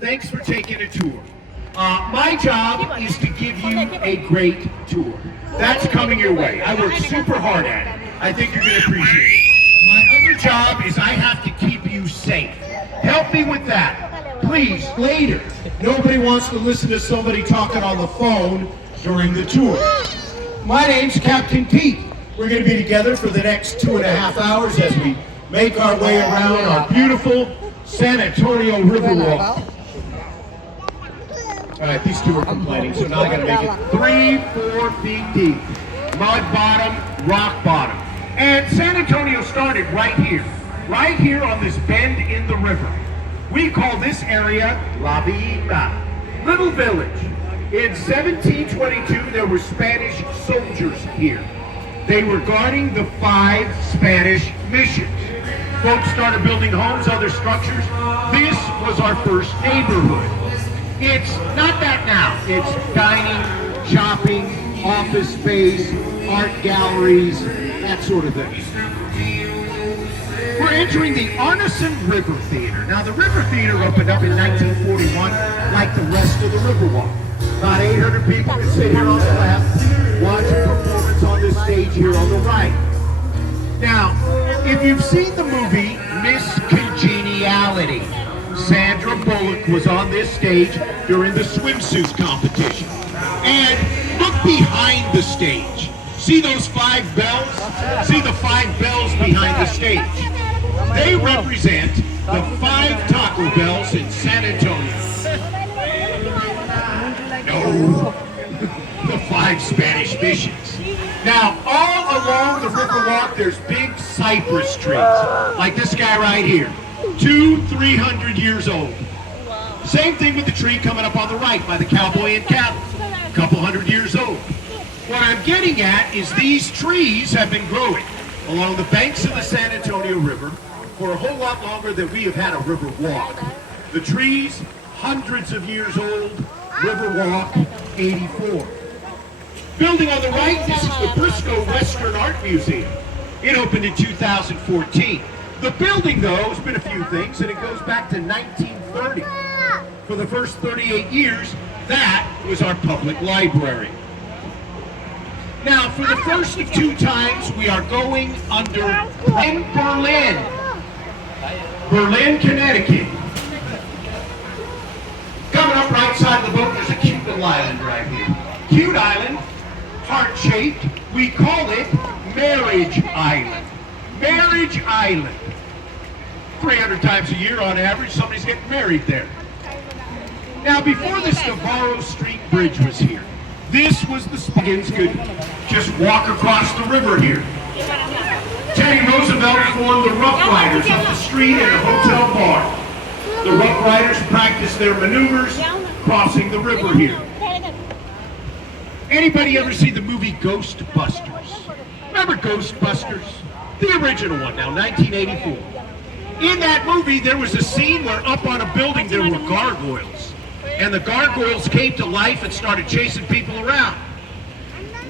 thanks for taking a tour. My job is to give you a great tour. That's coming your way. I work super hard at it. I think you're going to appreciate it. My other job is I have to keep you safe. Help me with that. Please, later. Nobody wants to listen to somebody talking on the phone during the tour. My name's Captain Pete. We're going to be together for the next 2.5 hours as we make our way around our beautiful San Antonio Riverwalk. All right, these two are complaining, so now I got to make it 3-4 feet deep. Mud bottom, rock bottom. And San Antonio started right here on this bend in the river. We call this area La Villa, Little Village. In 1722, there were Spanish soldiers here. They were guarding the 5 Spanish missions. Folks started building homes, other structures. This was our first neighborhood. It's not that now. It's dining, shopping, office space, art galleries, that sort of thing. We're entering the Arneson River Theater. Now, the River Theater opened up in 1941 like the rest of the Riverwalk. About 800 people can sit here on the left, watch a performance on this stage here on the right. Now, if you've seen the movie Miss Congeniality, Sandra Bullock was on this stage during the swimsuit competition. And look behind the stage. See those 5 bells? See the 5 bells behind the stage? They represent the 5 Taco Bells in San Antonio. No, the 5 Spanish missions. Now, all along the Riverwalk, there's big cypress trees, like this guy right here. 200-300 years old. Same thing with the tree coming up on the right by the cowboy and cattle. A couple hundred years old. What I'm getting at is these trees have been growing along the banks of the San Antonio River for a whole lot longer than we have had a river walk. The trees, hundreds of years old, Riverwalk 84. Building on the right, this is the Briscoe Western Art Museum. It opened in 2014. The building, though, has been a few things, and it goes back to 1930. For the first 38 years, that was our public library. Now, for the first of 2 times, we are going in Berlin, Connecticut. Coming up right side of the boat, there's a cute little island right here. Cute island, heart-shaped. We call it Marriage Island. Marriage Island. 300 times a year on average, somebody's getting married there. Now, before this Navarro Street Bridge was here, this was the Spiggins could just walk across the river here. Teddy Roosevelt formed the Rough Riders up the street in a hotel bar. The Rough Riders practiced their maneuvers crossing the river here. Anybody ever see the movie Ghostbusters? Remember Ghostbusters? The original one now, 1984. In that movie, there was a scene where up on a building there were gargoyles. And the gargoyles came to life and started chasing people around.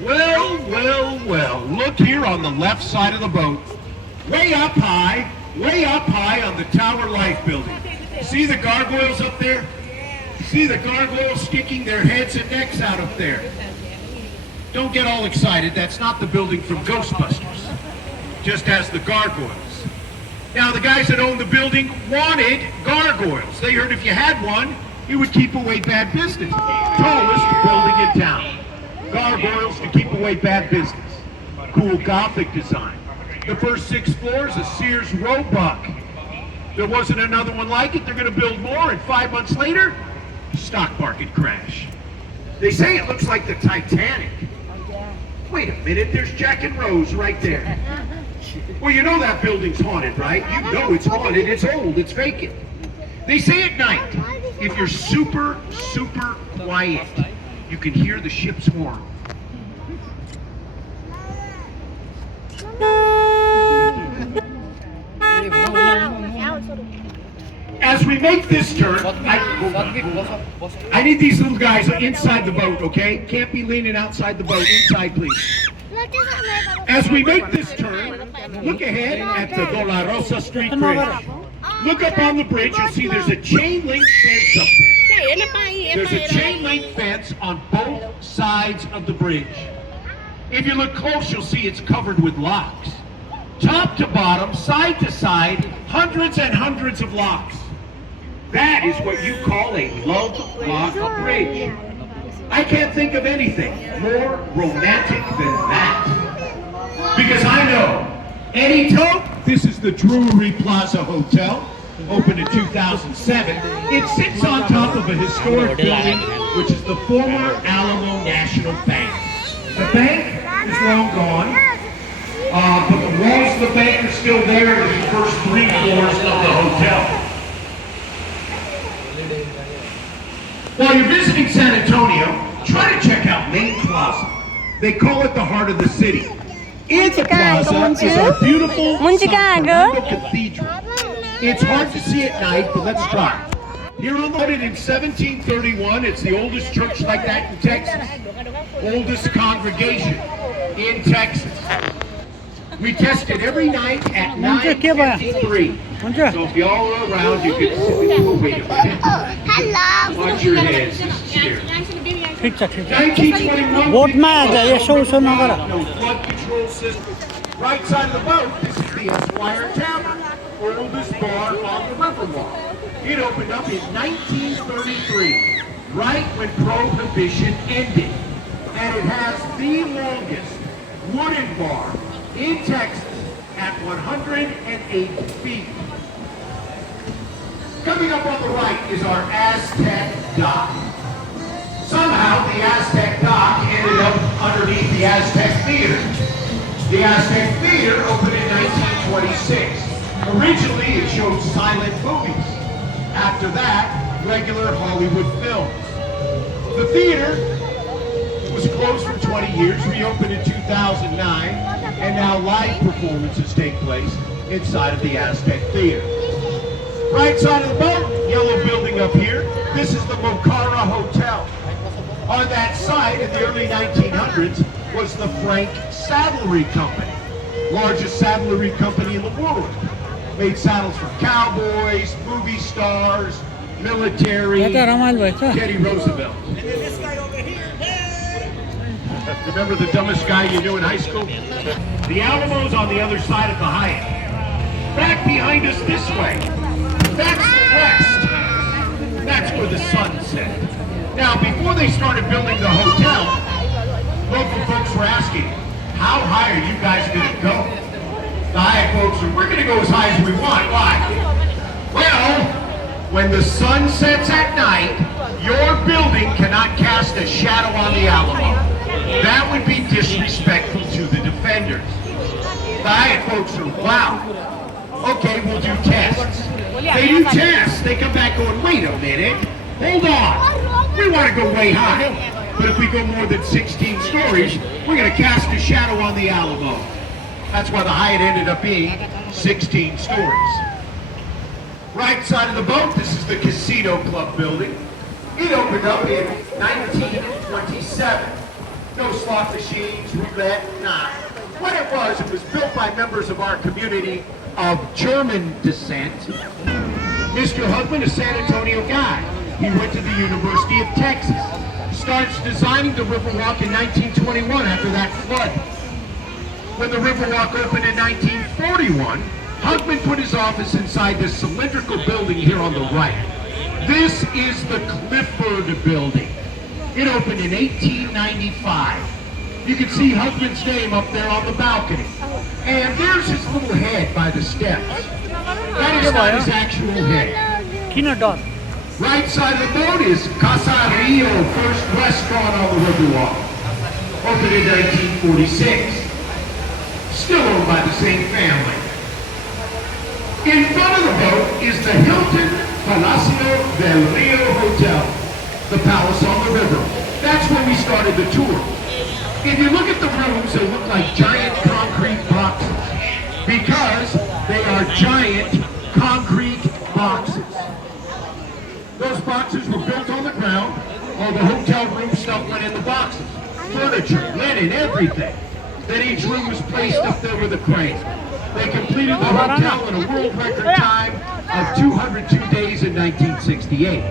Well, well, well, look here on the left side of the boat. Way up high on the Tower Life building. See the gargoyles up there? See the gargoyles sticking their heads and necks out up there. Don't get all excited, that's not the building from Ghostbusters. Just has the gargoyles. Now, the guys that owned the building wanted gargoyles. They heard if you had one, it would keep away bad business. Tallest building in town. Gargoyles to keep away bad business. Cool Gothic design. The first 6 floors, a Sears Roebuck. There wasn't another one like it. They're going to build more, and 5 months later, stock market crash. They say it looks like the Titanic. Wait a minute, there's Jack and Rose right there. Well, you know that building's haunted, right? You know it's haunted, it's old, it's vacant. They say at night, if you're super, super quiet, you can hear the ship's horn. As we make this turn, I need these little guys inside the boat, okay? Can't be leaning outside the boat. Inside, please. As we make this turn, look ahead at the Dolorosa Street Bridge. Look up on the bridge, you'll see there's a chain link fence up there. There's a chain link fence on both sides of the bridge. If you look close, you'll see it's covered with locks. Top to bottom, side to side, hundreds and hundreds of locks. That is what you call a love lock bridge. I can't think of anything more romantic than that. Because I know, Eddie Tope, this is the Drury Plaza Hotel, opened in 2007. It sits on top of a historic building, which is the former Alamo National Bank. The bank is long gone, but the walls of the bank are still there in the first 3 floors of the hotel. While you're visiting San Antonio, try to check out Main Plaza. They call it the heart of the city. In the plaza is our beautiful San Fernando Cathedral. It's hard to see at night, but let's try. Here on the in 1731, it's the oldest church like that in Texas. Oldest congregation in Texas. We test it every night at 9:53. So if y'all are around, you can wait a minute. Watch your heads. This is here. 1921. No flood control system. Right side of the boat, this is the Esquire Tavern, oldest bar on the Riverwalk. It opened up in 1933, right when Prohibition ended. And it has the longest wooden bar in Texas at 108 feet. Coming up on the right is our Aztec Dock. Somehow the Aztec Dock ended up underneath the Aztec Theater. The Aztec Theater opened in 1926. Originally it showed silent movies. After that, regular Hollywood films. The theater was closed for 20 years, reopened in 2009, and now live performances take place inside of the Aztec Theater. Right side of the boat, yellow building up here, this is the Mocara Hotel. On that side, in the early 1900s, was the Frank Saddlery Company, largest saddlery company in the world. Made saddles for cowboys, movie stars, military, Teddy Roosevelt. And then this guy over here, hey! Remember the dumbest guy you knew in high school? The Alamo's on the other side of the Hyatt. Back behind us this way, that's the west. That's where the sun set. Now, before they started building the hotel, local folks were asking, how high are you guys going to go? The Hyatt folks said, we're going to go as high as we want. Why? Well, when the sun sets at night, your building cannot cast a shadow on the Alamo. That would be disrespectful to the defenders. The Hyatt folks said, wow. Okay, we'll do tests. They do tests. They come back going, wait a minute. Hold on. We want to go way high. But if we go more than 16 stories, we're going to cast a shadow on the Alamo. That's why the Hyatt ended up being 16 stories. Right side of the boat, this is the Casino Club building. It opened up in 1927. No slot machines, roulette, nah. What it was built by members of our community of German descent. Mr. Hugman, a San Antonio guy. He went to the University of Texas. Starts designing the Riverwalk in 1921 after that flood. When the Riverwalk opened in 1941, Hugman put his office inside this cylindrical building here on the right. This is the Clifford Building. It opened in 1895. You can see Hugman's name up there on the balcony. And there's his little head by the steps. That is not his actual head. Right side of the boat is Casa Rio, first restaurant on the Riverwalk. Opened in 1946. Still owned by the same family. In front of the boat is the Hilton Palacio del Rio Hotel, the palace on the river. That's where we started the tour. If you look at the rooms, they look like giant concrete boxes because they are giant concrete boxes. Those boxes were built on the ground. All the hotel room stuff went in the boxes. Furniture, linen, everything. Then each room was placed up there with a crane. They completed the hotel in a world record time of 202 days in 1968.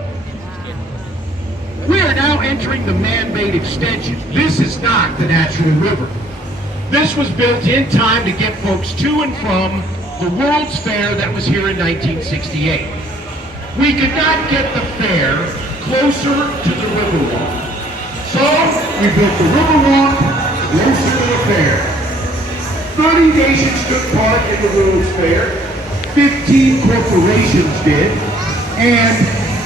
We are now entering the man-made extension. This is not the natural river. This was built in time to get folks to and from the World's Fair that was here in 1968. We could not get the fair closer to the Riverwalk. So we built the Riverwalk closer to the fair. 30 nations took part in the World's Fair. 15 corporations did. And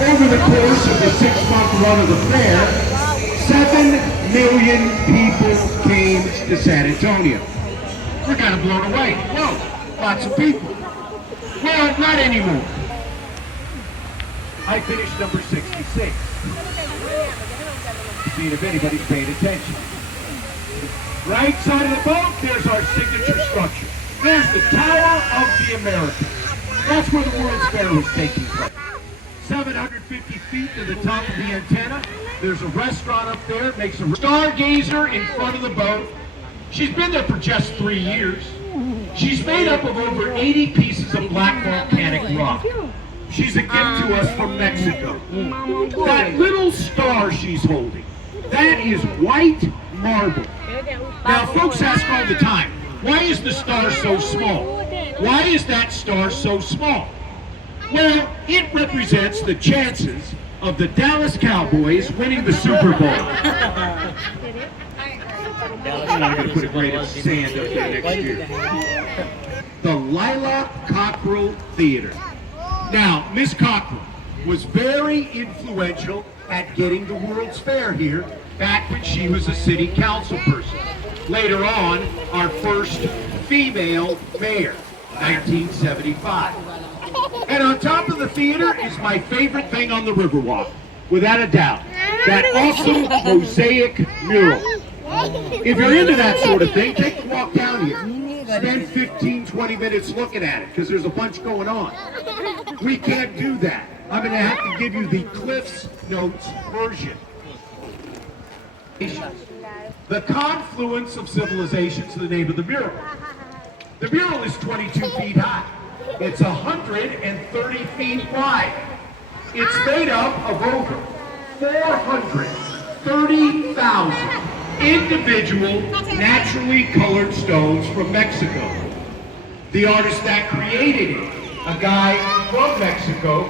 over the course of the 6-month run of the fair, 7 million people came to San Antonio. We're kind of blown away. Whoa, lots of people. Well, not anymore. I finished number 66. Seeing if anybody's paying attention. Right side of the boat, there's our signature structure. There's the Tower of the Americas. That's where the World's Fair was taking place. 750 feet to the top of the antenna. There's a restaurant up there. It makes a stargazer in front of the boat. She's been there for just 3 years. She's made up of over 80 pieces of black volcanic rock. She's a gift to us from Mexico. That little star she's holding, that is white marble. Now, folks ask all the time, why is the star so small? Why is that star so small? Well, it represents the chances of the Dallas Cowboys winning the Super Bowl. I'm going to put a grain of sand up there next year. The Lila Cockrell Theater. Now, Miss Cockrell was very influential at getting the World's Fair here back when she was a city council person. Later on, our first female mayor, 1975. And on top of the theater is my favorite thing on the Riverwalk, without a doubt, that awesome mosaic mural. If you're into that sort of thing, take a walk down here. Spend 15, 20 minutes looking at it, because there's a bunch going on. We can't do that. I'm going to have to give you the Cliff's Notes version. The confluence of civilizations is the name of the mural. The mural is 22 feet high. It's 130 feet wide. It's made up of over 430,000 individual, naturally colored stones from Mexico. The artist that created it, a guy from Mexico,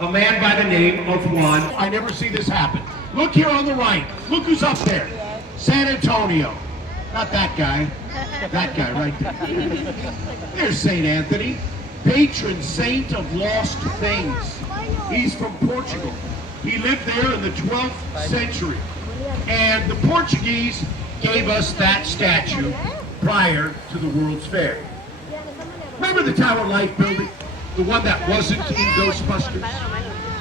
a man by the name of Juan. I never see this happen. Look here on the right. Look who's up there. San Antonio. Not that guy. That guy right there. There's St. Anthony, patron saint of lost things. He's from Portugal. He lived there in the 12th century. And the Portuguese gave us that statue prior to the World's Fair. Remember the Tower Life building? The one that wasn't in Ghostbusters?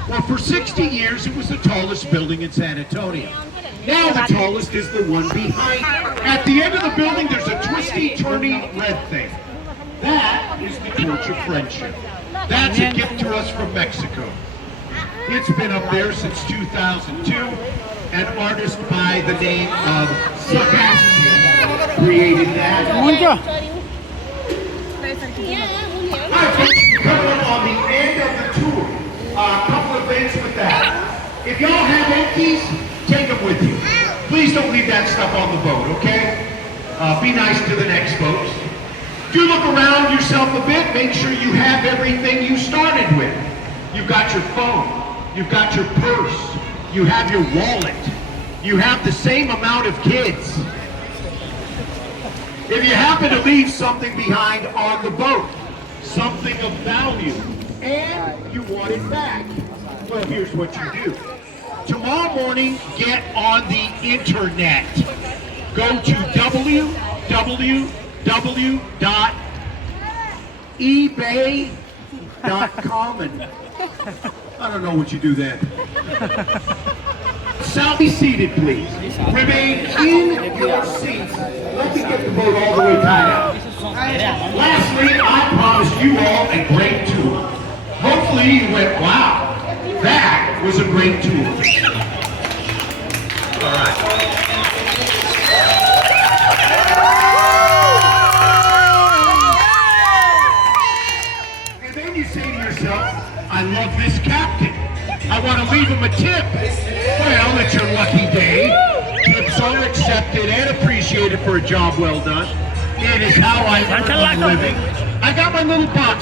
Well, for 60 years, it was the tallest building in San Antonio. Now the tallest is the one behind it. At the end of the building, there's a twisty, turny red thing. That is the Torch of Friendship. That's a gift to us from Mexico. It's been up there since 2002. An artist by the name of Sebastian created that. Alright, folks, coming up on the end of the tour. A couple of things with that. If y'all have empties, take them with you. Please don't leave that stuff on the boat, okay? Be nice to the next folks. Do look around yourself a bit. Make sure you have everything you started with. You've got your phone. You've got your purse. You have your wallet. You have the same amount of kids. If you happen to leave something behind on the boat, something of value, and you want it back, well, here's what you do. Tomorrow morning, get on the internet. Go to www.ebay.com and I don't know what you do then. Be seated, please. Remain in your seats. Let me get the boat all the way tied out. Lastly, I promised you all a great tour. Hopefully you went, wow, that was a great tour. All right. And then you say to yourself, to leave him a tip. Well, it's your lucky day. Tips are accepted and appreciated for a job well done. It is how I earn my living. I got my little box.